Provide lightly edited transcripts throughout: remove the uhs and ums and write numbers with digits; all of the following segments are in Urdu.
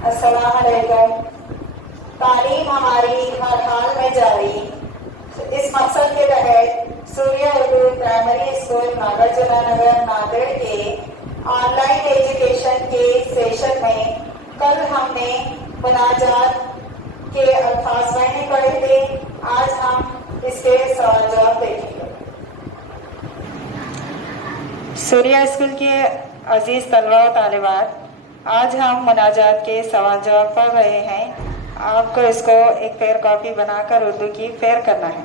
السلام علیکم۔ تعلیم ہماری ہر حال میں جاری، اس مقصد کے تحت سوریہ اردو پرائمری اسکول ناگرجنا نگر ناندیڑ کے آن لائن ایجوکیشن کے سیشن میں کل ہم نے مناجات کے الفاظ میں پڑھے تھے۔ آج ہم اس کے سوال جواب دیکھیں گے۔ سوریہ اسکول کے عزیز طلباء و طالبات، آج ہم مناجات کے سوال جواب پڑھ رہے ہیں۔ آپ کو اس کو ایک فیر کاپی بنا کر اردو کی فیر کرنا ہے۔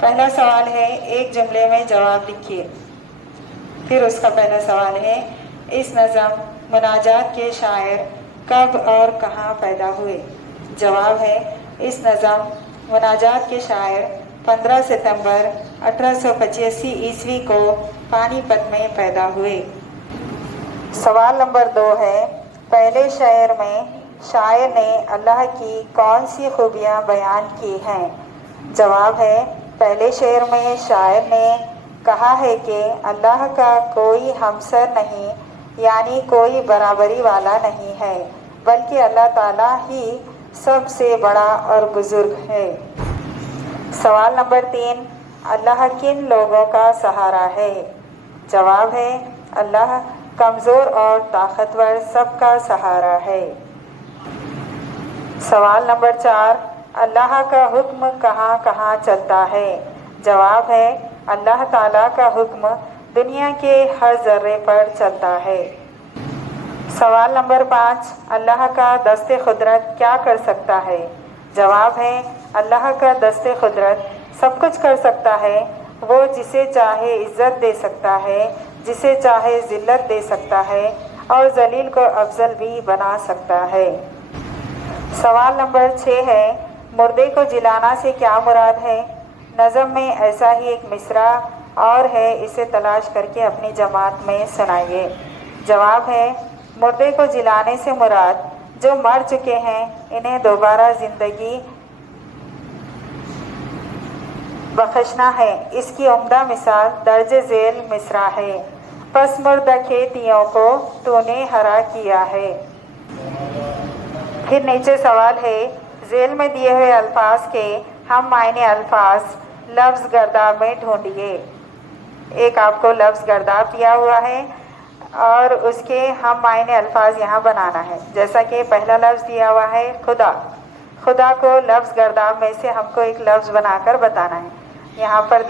پہلا سوال ہے، ایک جملے میں جواب لکھیے۔ پھر اس کا پہلا سوال ہے، اس نظم مناجات کے شاعر کب اور کہاں پیدا ہوئے؟ جواب ہے، اس نظم مناجات کے شاعر 15 ستمبر 1885 عیسوی کو پانی پت میں پیدا ہوئے۔ سوال نمبر 2 ہے، پہلے شعر میں شاعر نے اللہ کی کون سی خوبیاں بیان کی ہیں؟ جواب ہے، پہلے شعر میں شاعر نے کہا ہے کہ اللہ کا کوئی ہمسر نہیں، یعنی کوئی برابری والا نہیں ہے، بلکہ اللہ تعالیٰ ہی سب سے بڑا اور بزرگ ہے۔ سوال نمبر 3، اللہ کن لوگوں کا سہارا ہے؟ جواب ہے، اللہ کمزور اور طاقتور سب کا سہارا ہے۔ سوال نمبر 4، اللہ کا حکم کہاں کہاں چلتا ہے؟ جواب ہے، اللہ تعالیٰ کا حکم دنیا کے ہر ذرے پر چلتا ہے۔ سوال نمبر 5، اللہ کا دست قدرت کیا کر سکتا ہے؟ جواب ہے، اللہ کا دست قدرت سب کچھ کر سکتا ہے۔ وہ جسے چاہے عزت دے سکتا ہے، جسے چاہے ذلت دے سکتا ہے، اور ذلیل کو افضل بھی بنا سکتا ہے۔ سوال نمبر 6 ہے، مردے کو جلانا سے کیا مراد ہے؟ نظم میں ایسا ہی ایک مصرع اور ہے، اسے تلاش کر کے اپنی جماعت میں سنائیے۔ جواب ہے، مردے کو جلانے سے مراد جو مر چکے ہیں انہیں دوبارہ زندگی بخشنا ہے۔ اس کی عمدہ مثال درج ذیل مصرع ہے، پس مردہ کھیتیوں کو تو نے ہرا کیا ہے۔ پھر نیچے سوال ہے، ذیل میں دیے ہوئے الفاظ کے ہم معنی الفاظ لفظ گرداب میں ڈھونڈیے۔ ایک آپ کو لفظ گرداب دیا ہوا ہے اور اس کے ہم معنی الفاظ یہاں بنانا ہے۔ جیسا کہ پہلا لفظ دیا ہوا ہے خدا، خدا کو لفظ گرداب میں سے ہم کو ایک لفظ بنا کر بتانا ہے۔ یہاں پر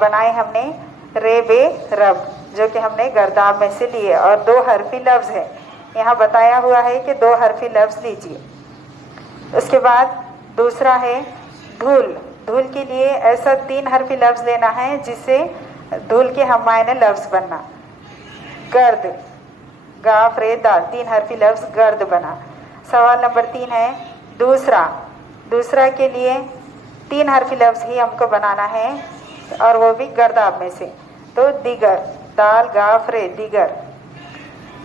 بنائے ہم نے رے بے رب، جو کہ ہم نے گرداب میں سے لیے، اور 2 حرفی لفظ ہے۔ یہاں بتایا ہوا ہے کہ 2 حرفی لفظ لیجیے۔ اس کے بعد دوسرا ہے دھول، دھول کے لیے ایسا 3 حرفی لفظ لینا ہے جس سے دھول کے ہم معنی لفظ بننا۔ گرد، گاف رے دال، 3 حرفی لفظ گرد بنا۔ سوال نمبر 3 ہے دوسرا، دوسرا کے لیے 3 حرفی لفظ ہی ہم کو بنانا ہے اور وہ بھی گرداب میں سے، تو دیگر، دال گاف رے دیگر۔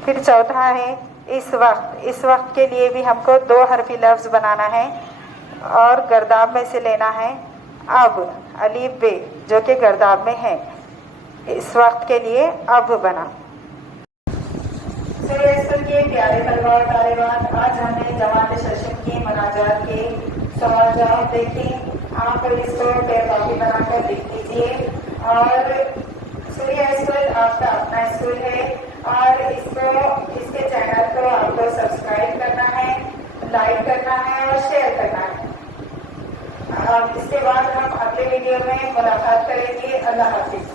پھر چوتھا ہے اس وقت، اس وقت کے لیے بھی ہم کو 2 حرفی لفظ بنانا ہے اور گرداب میں سے لینا ہے اب، الف بے، جو کہ گرداب میں ہے۔ اس وقت کے لیے اب بنا۔ سوریہ اسکول کے پیارے طلباء اور طالبات، آج ہم نے جماعت سیشن کی مناجات کے سوال جواب دیکھے۔ آپ اس کو فیر کاپی بنا کر لکھ لیجیے، اور سوریہ اسکول آپ کا اپنا اسکول ہے، اور اس کے چینل کو آپ کو سبسکرائب کرنا ہے، لائک کرنا ہے اور شیئر کرنا ہے۔ اس کے بعد ہم اگلے ویڈیو میں ملاقات کریں گے۔ اللہ حافظ۔